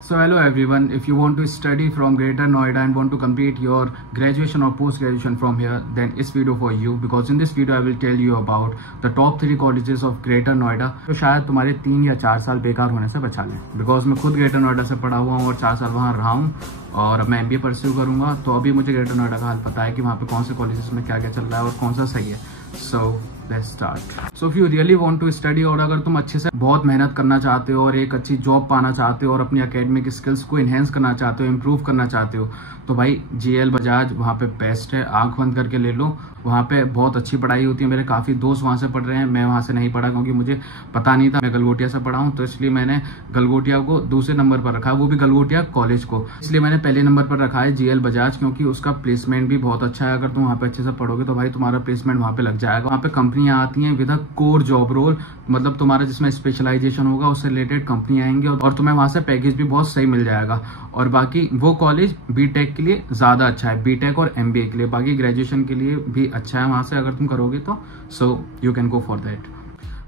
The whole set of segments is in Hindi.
So hello everyone, if you want to study from Greater Noida and want to complete your graduation or post graduation from here, then this video for you, because in this video I will tell you about the top 3 colleges of Greater Noida तो शायद तुम्हारे 3 या 4 साल बेकार होने से बचा लें। बिकॉज मैं खुद ग्रेटर नोएडा से पढ़ा हुआ हूँ और 4 साल वहाँ रहा हूँ और अब मैं MBA परस्यू करूँगा, तो अभी मुझे ग्रेटर नोएडा का हाल पता है कि वहाँ पे कौन से कॉलेजेस में क्या क्या चल रहा है और कौन सा सही है। So let's start. So if you really want to study, और अगर तुम अच्छे से बहुत मेहनत करना चाहते हो और एक अच्छी जॉब पाना चाहते हो और अपनी एकेडमिक स्किल्स को इन्हेंस करना चाहते हो, इम्प्रूव करना चाहते हो, तो भाई GL बजाज वहाँ पे बेस्ट है। आंख बंद करके ले लो, वहाँ पे बहुत अच्छी पढ़ाई होती है। मेरे काफ़ी दोस्त वहाँ से पढ़ रहे हैं, मैं वहाँ से नहीं पढ़ा क्योंकि मुझे पता नहीं था। मैं गलगोटिया से पढ़ा हूँ, तो इसलिए मैंने गलगोटिया को दूसरे नंबर पर रखा है, वो भी गलगोटिया कॉलेज को। इसलिए मैंने पहले नंबर पर रखा है GL बजाज, क्योंकि उसका प्लेसमेंट भी बहुत अच्छा है। अगर तुम वहाँ पे अच्छे से पढ़ोगे तो भाई तुम्हारा प्लेसमेंट वहाँ पे लग जाएगा। वहाँ पे कंपनियाँ आती हैं with a core job role, मतलब तुम्हारा जिसमें स्पेशलाइजेशन होगा उससे रिलेटेड कंपनी आएंगी और तुम्हें वहाँ से पैकेज भी बहुत सही मिल जाएगा। और बाकी वो कॉलेज BTech के लिए ज़्यादा अच्छा है, BTech और MBA के लिए। बाकी ग्रेजुएशन के लिए भी अच्छा है वहाँ से अगर तुम करोगे तो, so you can go for that.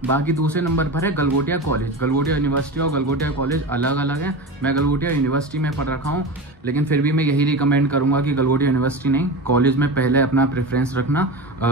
बाकी दूसरे नंबर पर है गलगोटिया कॉलेज। गलगोटिया यूनिवर्सिटी और गलगोटिया कॉलेज अलग अलग है। मैं गलगोटिया यूनिवर्सिटी में पढ़ रखा हूँ, लेकिन फिर भी मैं यही रिकमेंड करूँगा कि गलगोटिया यूनिवर्सिटी नहीं, कॉलेज में पहले अपना प्रेफरेंस रखना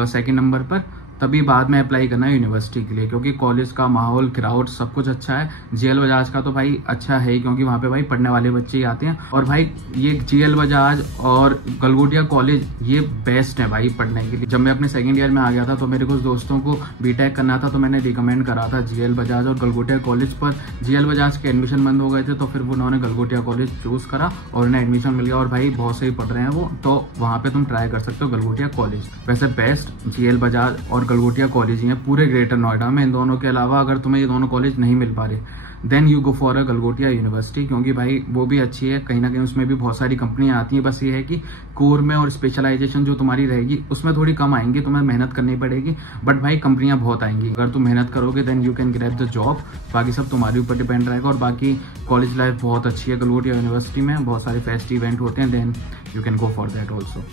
सेकंड नंबर पर, तभी बाद में अप्लाई करना यूनिवर्सिटी के लिए, क्योंकि कॉलेज का माहौल, क्राउड सब कुछ अच्छा है। GL बजाज का तो भाई अच्छा है ही, क्योंकि वहाँ पे भाई पढ़ने वाले बच्चे ही आते हैं। और भाई ये GL बजाज और गलगोटिया कॉलेज ये बेस्ट है भाई पढ़ने के लिए। जब मैं अपने सेकंड ईयर में आ गया था तो मेरे कुछ दोस्तों को BTech करना था, तो मैंने रिकमेंड करा था GL बजाज और गलगोटिया कॉलेज पर। GL बजाज के एडमिशन बंद हो गए थे, तो फिर उन्होंने गलगोटिया कॉलेज चूज करा और उन्हें एडमिशन मिल गया और भाई बहुत सही पढ़ रहे हैं वो, तो वहाँ पे तुम ट्राई कर सकते हो गलगोटिया कॉलेज। वैसे बेस्ट GL बजाज और गलगोटिया कॉलेज हैं पूरे ग्रेटर नोएडा में। इन दोनों के अलावा अगर तुम्हें ये दोनों कॉलेज नहीं मिल पा रहे, then you go for a Galgotia university, क्योंकि भाई वो भी अच्छी है। कहीं ना कहीं उसमें भी बहुत सारी कंपनियां आती हैं, बस ये है कि कोर में और स्पेशलाइजेशन जो तुम्हारी रहेगी उसमें थोड़ी कम आएंगी, तुम्हें मेहनत करनी पड़ेगी, बट भाई कंपनियां बहुत आएंगी। अगर तुम मेहनत करोगे then you can grab the job. बाकी सब तुम्हारे ऊपर डिपेंड रहेगा। और बाकी कॉलेज लाइफ बहुत अच्छी है गलगोटिया यूनिवर्सिटी में, बहुत सारे फेस्ट इवेंट होते हैं, then you can go for that also.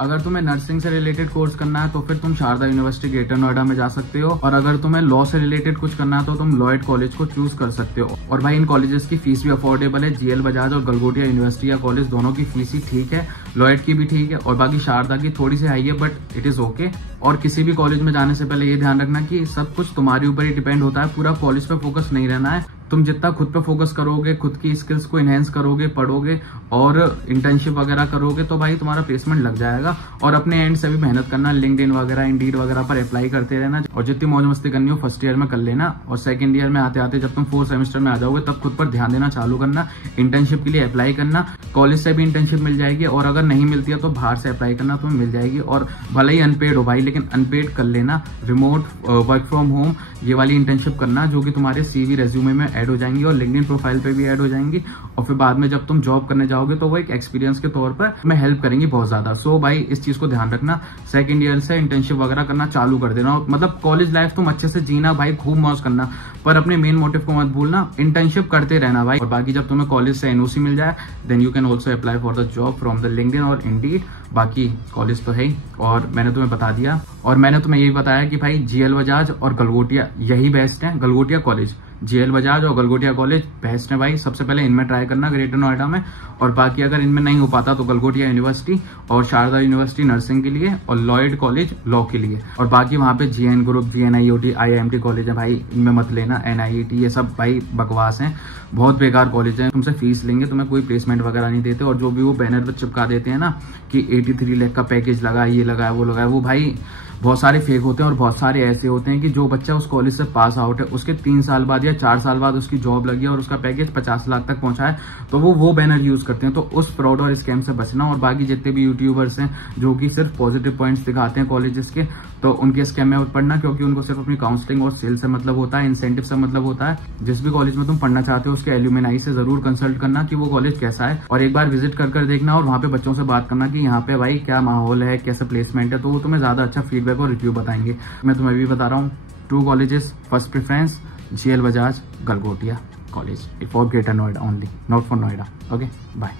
अगर तुम्हें नर्सिंग से रिलेटेड कोर्स करना है तो फिर तुम शारदा यूनिवर्सिटी ग्रेटर नोएडा में जा सकते हो, और अगर तुम्हें लॉ से रिलेटेड कुछ करना है तो तुम लॉयड कॉलेज को चूज कर सकते हो। और भाई इन कॉलेजेस की फीस भी अफोर्डेबल है। GL बजाज और गलगोटिया यूनिवर्सिटी का कॉलेज दोनों की फीस ही ठीक है, लॉयड की भी ठीक है, और बाकी शारदा की थोड़ी सी हाई है, बट इट इज ओके। और किसी भी कॉलेज में जाने से पहले ये ध्यान रखना कि सब कुछ तुम्हारे ऊपर ही डिपेंड होता है, पूरा कॉलेज पे फोकस नहीं रहना है। तुम जितना खुद पे फोकस करोगे, खुद की स्किल्स को इनहेंस करोगे, पढ़ोगे और इंटर्नशिप वगैरह करोगे, तो भाई तुम्हारा प्लेसमेंट लग जाएगा। और अपने एंड से भी मेहनत करना, लिंक्डइन वगैरह, इंडीड वगैरह पर अप्लाई करते रहना, और जितनी मौज मस्ती करनी हो फर्स्ट ईयर में कर लेना, और सेकंड ईयर में आते आते जब तुम 4th सेमेस्टर में आ जाओगे तब खुद पर ध्यान देना चालू करना। इंटर्नशिप के लिए अप्लाई करना, कॉलेज से भी इंटर्नशिप मिल जाएगी, और अगर नहीं मिलती है तो बाहर से अप्लाई करना, तुम्हें मिल जाएगी। और भले ही अनपेड हो भाई, लेकिन अनपेड कर लेना। रिमोट वर्क फ्रॉम होम ये वाली इंटर्नशिप करना, जो कि तुम्हारे CV रेज्यूमे में ऐड हो जाएंगी और लिंक्डइन प्रोफाइल पे भी ऐड हो जाएंगी, और फिर बाद में जब तुम जॉब करने जाओगे तो वो एक एक्सपीरियंस के तौर पर तुम्हें हेल्प करेंगी बहुत ज्यादा। सो भाई इस चीज को ध्यान रखना, सेकंड ईयर से इंटर्नशिप वगैरह करना चालू कर देना। मतलब कॉलेज लाइफ तुम अच्छे से जीना भाई, खूब मौज करना, पर अपने मेन मोटिव को मत भूलना, इंटर्नशिप करते रहना भाई। और बाकी जब तुम्हें कॉलेज से NOC मिल जाए then you can also apply for the job from the LinkedIn और इंडीड। बाकी कॉलेज तो है ही, और मैंने तुम्हें बता दिया, और मैंने तुम्हें यही बताया कि भाई GL बजाज और गलगोटिया यही बेस्ट है। गलगोटिया कॉलेज, GL बजाज और गलगोटिया कॉलेज बेस्ट है भाई। सबसे पहले इनमें ट्राई करना ग्रेटर नोएडा में, और बाकी अगर इनमें नहीं हो पाता तो गलगोटिया यूनिवर्सिटी और शारदा यूनिवर्सिटी नर्सिंग के लिए, और लॉयड कॉलेज लॉ के लिए। और बाकी वहाँ पे GN group, GNIOT, IIMT college है भाई, इनमें मत लेना। NIET ये सब भाई बकवास हैं, बहुत बेकार कॉलेज हैं। तुमसे फीस लेंगे, तुम्हें कोई प्लेसमेंट वगैरह नहीं देते, और जो भी वो बैनर पर चिपका देते हैं ना कि 83 लाख का पैकेज लगा, ये लगा है, वो लगा है, वो भाई बहुत सारे फेक होते हैं। और बहुत सारे ऐसे होते हैं कि जो बच्चा उस कॉलेज से पास आउट है, उसके 3 साल बाद या 4 साल बाद उसकी जॉब लगी और उसका पैकेज 50 लाख तक पहुंचा है, तो वो बैनर यूज करते हैं। तो उस फ्रॉड और स्कैम से बचना। और बाकी जितने भी यूट्यूबर्स हैं जो कि सिर्फ पॉजिटिव पॉइंट्स दिखाते हैं कॉलेजेस के, तो उनके स्कैम में मत पढ़ना, क्योंकि उनको सिर्फ अपनी काउंसलिंग और सेल से मतलब होता है, इंसेंटिव से मतलब होता है। जिस भी कॉलेज में तुम पढ़ना चाहते हो उसके एल्यूमिनाई से जरूर कंसल्ट करना कि वो कॉलेज कैसा है, और एक बार विजिट कर देखना, और वहाँ पे बच्चों से बात करना कि यहाँ पे भाई क्या माहौल है, कैसा प्लेसमेंट है, तो वो तुम्हें ज्यादा अच्छा फीडबैक और रिव्यू बताएंगे। मैं तुम्हें भी बता रहा हूँ, 2 colleges, first preference GL Bajaj, Galgotia college for greater Noida only, not for Noida. Okay bye.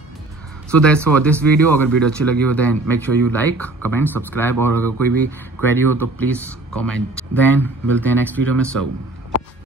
So that's for this video. अगर वीडियो अच्छी लगी हो then make sure you like, comment, subscribe, और अगर कोई भी क्वेरी हो तो प्लीज कमेंट। देन मिलते हैं नेक्स्ट वीडियो में। सो